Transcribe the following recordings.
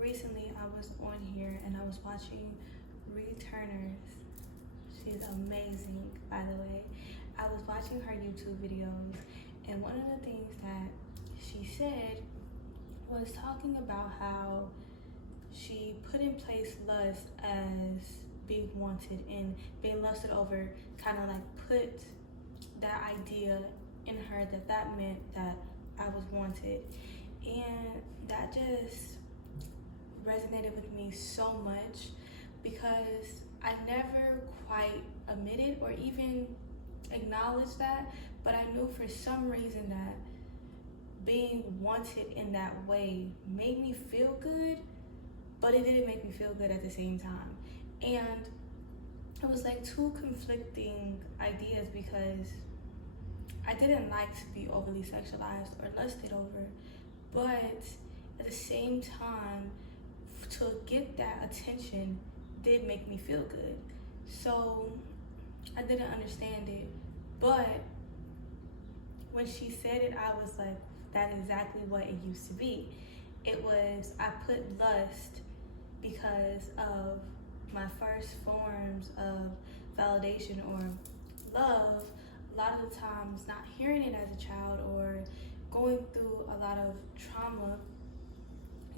recently I was on here and I was watching Returners. She's amazing, by the way. I was watching her YouTube videos, and one of the things that she said was talking about how she put in place lust as being wanted and being lusted over, kind of like put that idea in her that meant that I was wanted. And that just resonated with me so much because I never quite admitted or even acknowledged that, but I knew for some reason that being wanted in that way made me feel good, but it didn't make me feel good at the same time. And it was like two conflicting ideas because I didn't like to be overly sexualized or lusted over, but at the same time, to get that attention did make me feel good. So I didn't understand it, but when she said it, I was like, that's exactly what it used to be. It was, I put lust because of my first forms of validation or love. A lot of the times not hearing it as a child or going through a lot of trauma,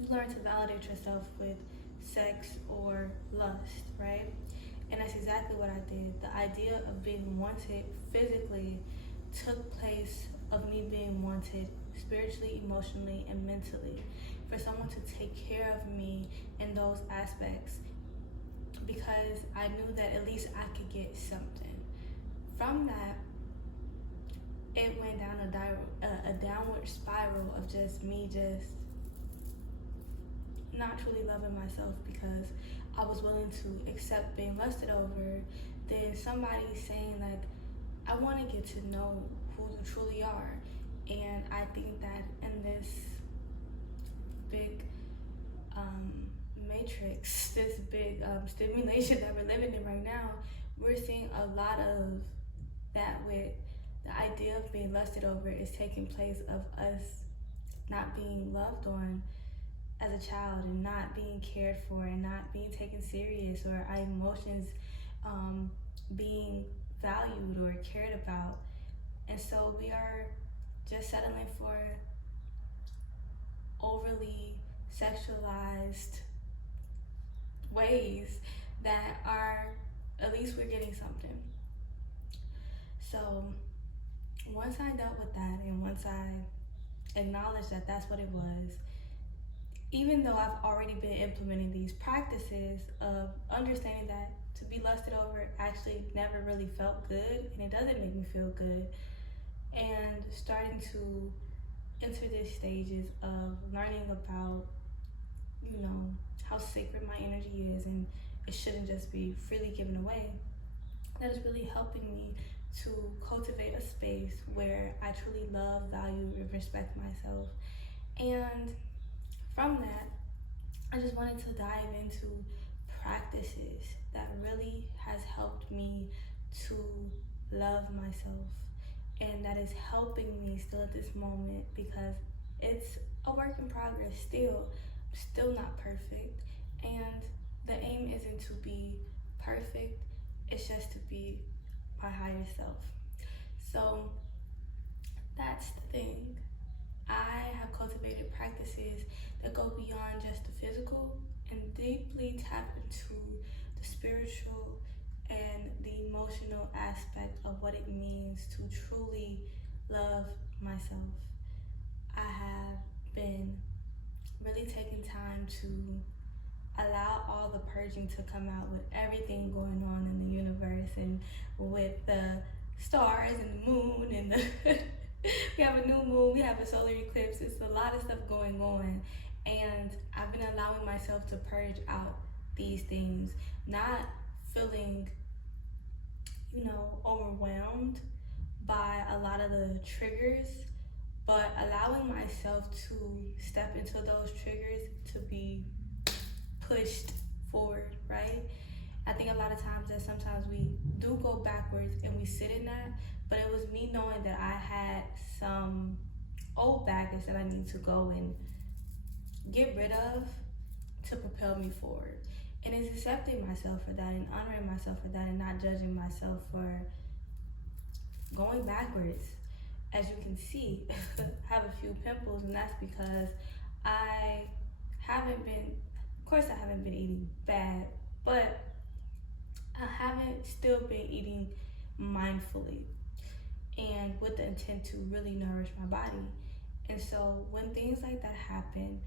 you learn to validate yourself with sex or lust, right? And that's exactly what I did. The idea of being wanted physically took place of me being wanted spiritually, emotionally, and mentally, for someone to take care of me in those aspects, because I knew that at least I could get something. From that, it went down a downward spiral of just me just not truly loving myself because I was willing to accept being lusted over. Then somebody saying like, I want to get to know who you truly are. And I think that in this big matrix, this big stimulation that we're living in right now, we're seeing a lot of that with the idea of being lusted over is taking place of us not being loved on as a child and not being cared for and not being taken serious, or our emotions being valued or cared about. And so we are just settling for overly sexualized ways that are, at least we're getting something. So once I dealt with that and once I acknowledged that that's what it was, even though I've already been implementing these practices of understanding that to be lusted over actually never really felt good and it doesn't make me feel good, and starting to enter these stages of learning about, how sacred my energy is and it shouldn't just be freely given away, that is really helping me to cultivate a space where I truly love, value, and respect myself. And from that, I just wanted to dive into practices that really has helped me to love myself, and that is helping me still at this moment, because it's a work in progress still. I'm still not perfect, and the aim isn't to be perfect, it's just to be my higher self. So that's the thing. I have cultivated practices that go beyond just the physical and deeply tap into the spiritual and the emotional aspect of what it means to truly love myself. I have been really taking time to allow all the purging to come out with everything going on in the universe and with the stars and the moon and the we have a new moon, we have a solar eclipse. It's a lot of stuff going on, and I've been allowing myself to purge out these things, not feeling overwhelmed by a lot of the triggers, but allowing myself to step into those triggers to be pushed forward, right? I think a lot of times that sometimes we do go backwards and we sit in that, but it was me knowing that I had some old baggage that I need to go and get rid of to propel me forward. And it's accepting myself for that and honoring myself for that and not judging myself for going backwards. As you can see, I have a few pimples, and that's because I haven't been, of course, I haven't been eating bad, but I haven't still been eating mindfully and with the intent to really nourish my body. And so when things like that happen,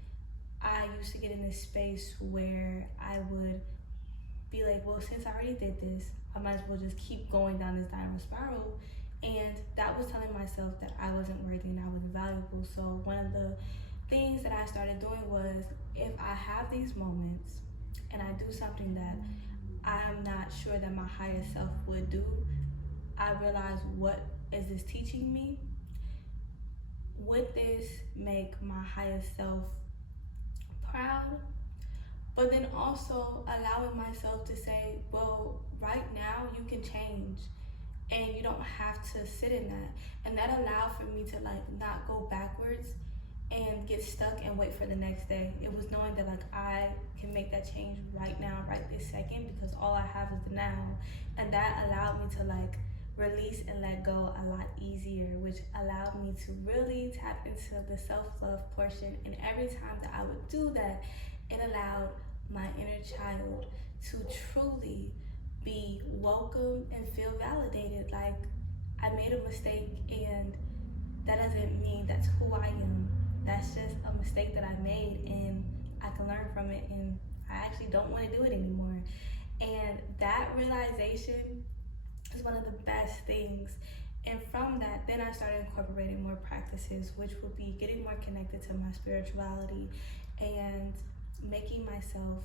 I used to get in this space where I would be like, well, since I already did this, I might as well just keep going down this downward spiral. And that was telling myself that I wasn't worthy and I wasn't valuable. So one of the things that I started doing was, if I have these moments and I do something that I'm not sure that my higher self would do, I realize, what is this teaching me? Would this make my higher self proud? But then also allowing myself to say, well, right now you can change and you don't have to sit in that. And that allowed for me to like not go backwards and get stuck and wait for the next day. It was knowing that like I can make that change right now, right this second, because all I have is the now. And that allowed me to like release and let go a lot easier, which allowed me to really tap into the self-love portion. And every time that I would do that, it allowed my inner child to truly be welcome and feel validated. Like, I made a mistake, and that doesn't mean that's who I am. That's just a mistake that I made, and I can learn from it, and I actually don't want to do it anymore. And that realization is one of the best things. And from that, then I started incorporating more practices, which would be getting more connected to my spirituality and making myself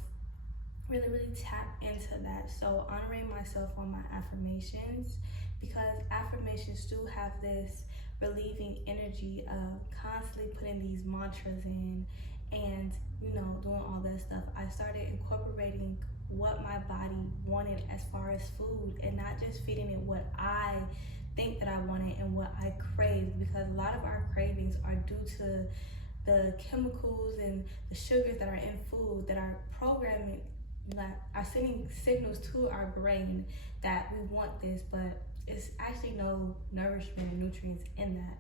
really tap into that. So honoring myself on my affirmations, because affirmations do have this relieving energy of constantly putting these mantras in and, you know, doing all that stuff. I started incorporating what my body wanted as far as food, and not just feeding it what I think that I wanted and what I craved, because a lot of our cravings are due to the chemicals and the sugars that are in food that are programming, that are sending signals to our brain that we want this, but it's actually no nourishment and nutrients in that.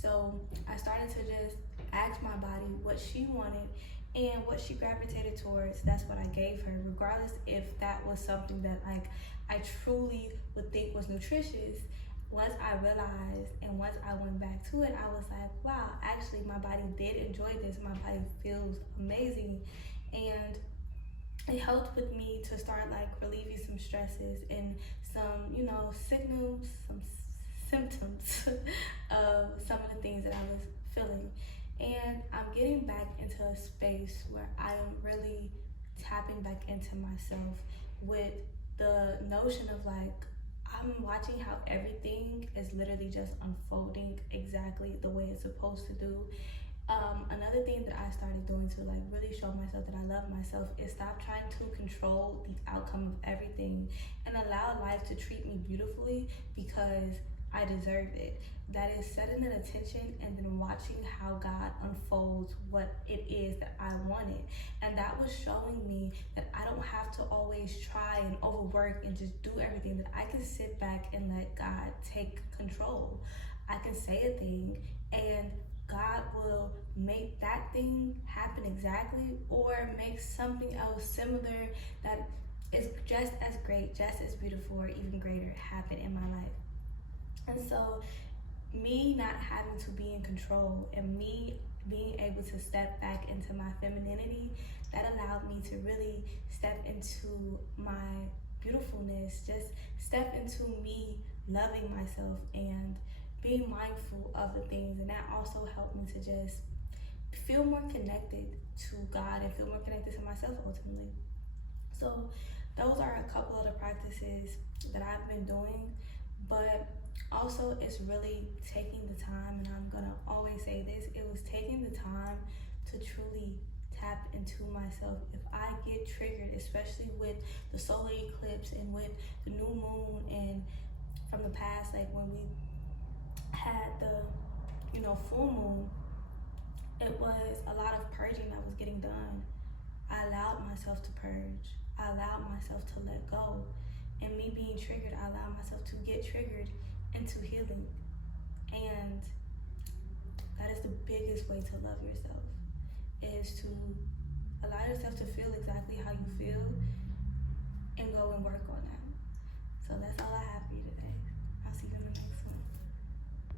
So I started to just ask my body what she wanted, and what she gravitated towards, that's what I gave her, regardless if that was something that like I truly would think was nutritious. Once I realized and once I went back to it, I was like, wow, actually my body did enjoy this. My body feels amazing. And it helped with me to start like relieving some stresses and some, you know, signals, some symptoms of some of the things that I was feeling. And I'm getting back into a space where I am really tapping back into myself with the notion of like, I'm watching how everything is literally just unfolding exactly the way it's supposed to do. Another thing that I started doing to like really show myself that I love myself is stop trying to control the outcome of everything and allow life to treat me beautifully because I deserve it. That is setting an attention and then watching how God unfolds what it is that I wanted. And that was showing me that I don't have to always try and overwork and just do everything, that I can sit back and let God take control. I can say a thing and God will make that thing happen exactly, or make something else similar that is just as great, just as beautiful, or even greater happen in my life. And so me not having to be in control and me being able to step back into my femininity, that allowed me to really step into my beautifulness, just step into me loving myself and being mindful of the things. And that also helped me to just feel more connected to God and feel more connected to myself ultimately. So those are a couple of the practices that I've been doing, but also it's really taking the time, and I'm gonna always say this, it was taking the time to truly tap into myself. If I get triggered, especially with the solar eclipse and with the new moon, and from the past, like when we had the, you know, full moon, it was a lot of purging that was getting done. I allowed myself to purge. I allowed myself to let go. And me being triggered, I allowed myself to get triggered into healing. And that is the biggest way to love yourself, is to allow yourself to feel exactly how you feel and go and work